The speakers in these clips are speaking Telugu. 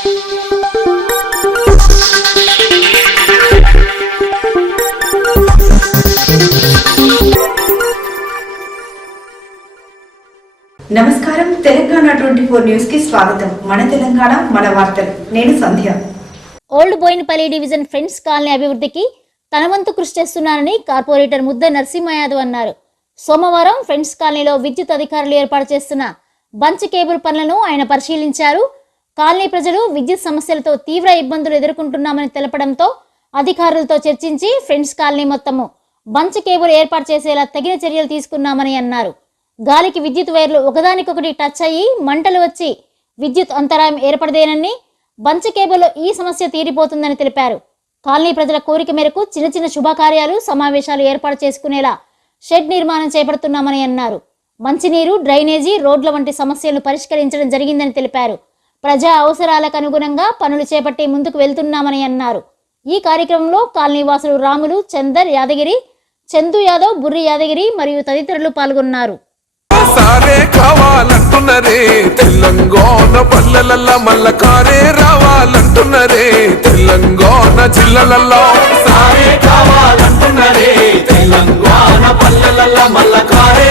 నమస్కారం. తెలంగాణ ట్వంటీ ఫోర్ న్యూస్కి స్వాగతం. మన తెలంగాణ మన వార్తలు. నేను Sandhya. Old Boinpally division friends colony అభివృద్ధికి తన వంతు కృషి చేస్తున్నానని కార్పొరేటర్ ముద్ద నరసింహ యాదవ్ అన్నారు. సోమవారం ఫ్రెండ్స్ కాలనీలో విద్యుత్ అధికారులు ఏర్పాటు చేస్తున్న బంచ్ కేబుల్ పనులను ఆయన పరిశీలించారు. కాలనీ ప్రజలు విద్యుత్ సమస్యలతో తీవ్ర ఇబ్బందులు ఎదుర్కొంటున్నామని తెలపడంతో అధికారులతో చర్చించి ఫ్రెండ్స్ కాలనీ మొత్తము బంచ్ కేబుల్ ఏర్పాటు చేసేలా తగిన చర్యలు తీసుకున్నామని అన్నారు. గాలికి విద్యుత్ వైర్లు ఒకదానికొకటి టచ్ అయ్యి మంటలు వచ్చి విద్యుత్ అంతరాయం ఏర్పడదేనని బంచ్ కేబుల్లో ఈ సమస్య తీరిపోతుందని తెలిపారు. కాలనీ ప్రజల కోరిక మేరకు చిన్న చిన్న శుభకార్యాలు సమావేశాలు ఏర్పాటు చేసుకునేలా షెడ్ నిర్మాణం చేపడుతున్నామని అన్నారు. మంచినీరు డ్రైనేజీ రోడ్ల వంటి సమస్యలను పరిష్కరించడం జరిగిందని తెలిపారు. ప్రజా అవసరాలకు అనుగుణంగా పనులు చేపట్టి ముందుకు వెళ్తున్నామని అన్నారు. ఈ కార్యక్రమంలో కాలనీవాసులు రాములు చందర్ యాదగిరి చందు యాదవ్ బుర్రి యాదగిరి మరియు తదితరులు పాల్గొన్నారు. సారే కావాలంటున్నరే తెలంగాణ పల్లెలల్ల మల్ల కారే రావాలంటున్నరే తెలంగాణ జిల్లలల్లో. సారే కావాలంటున్నరే తెలంగాణ పల్లెలల్ల మల్ల కారే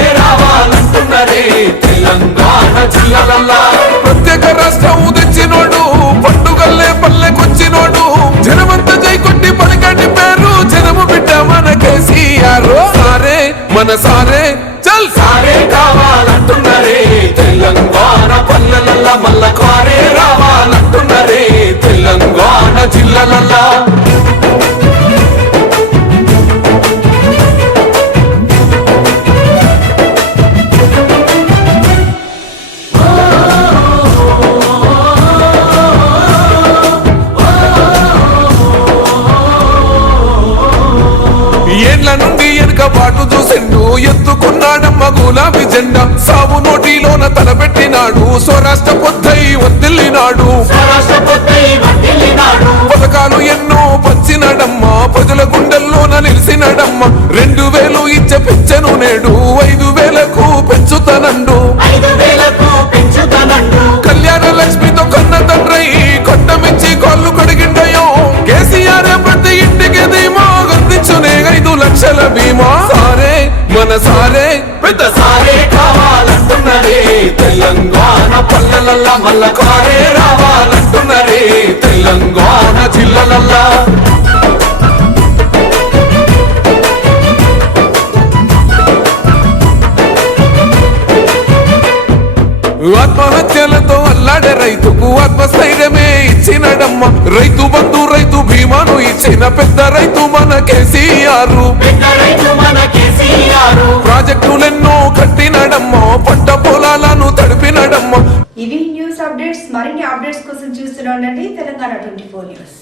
తెలంగాణ సారే. చల్. సారే కావాలంటున్నారే. తెలంగాణ పల్లెల మల్ల ఎత్తుకున్నాడమ్మ గులాబీ జెండా. సాగు నోటిలోన తలపెట్టినాడు. స్వరాష్ట్ర పొద్దై వదిలినాడు పథకాలు ఎన్నో పంచినాడమ్మ. ప్రజల గుండెల్లోన నిలిచినాడమ్మ. రెండు వేలు ఇచ్చే పెంచెను నేడు ఐదు వేలకు పెంచుతానండు. కళ్యాణ లక్ష్మితో కన్న తండ్రి కొండ మించి కాళ్ళు కడిగిండయో. కేసీఆర్ ప్రతి ఇంటికి ధీమా అందించునే ఐదు లక్షల బీమా. తెలంగాణ సారే పెద్ద సారే కావాలంటున్నదే తెలంగాణ పల్లెల మల్ల కారే రావాలి ఆత్మహత్యలతో అల్లాడే రైతుకు ఆత్మస్థైర్యమే ఇచ్చినడమ్మ. రైతు బంధు రైతు బీమాను ఇచ్చిన పెద్ద రైతు మన కేసీఆర్. ప్రాజెక్టులెన్నో కట్టినడమ్మ పంట పొలాలను తడిపినడమ్మ. ఇవి న్యూస్ అప్డేట్స్ మరిన్ని అప్డేట్స్ కోసం చూస్తూనే ఉండండి. Telangana twenty four news.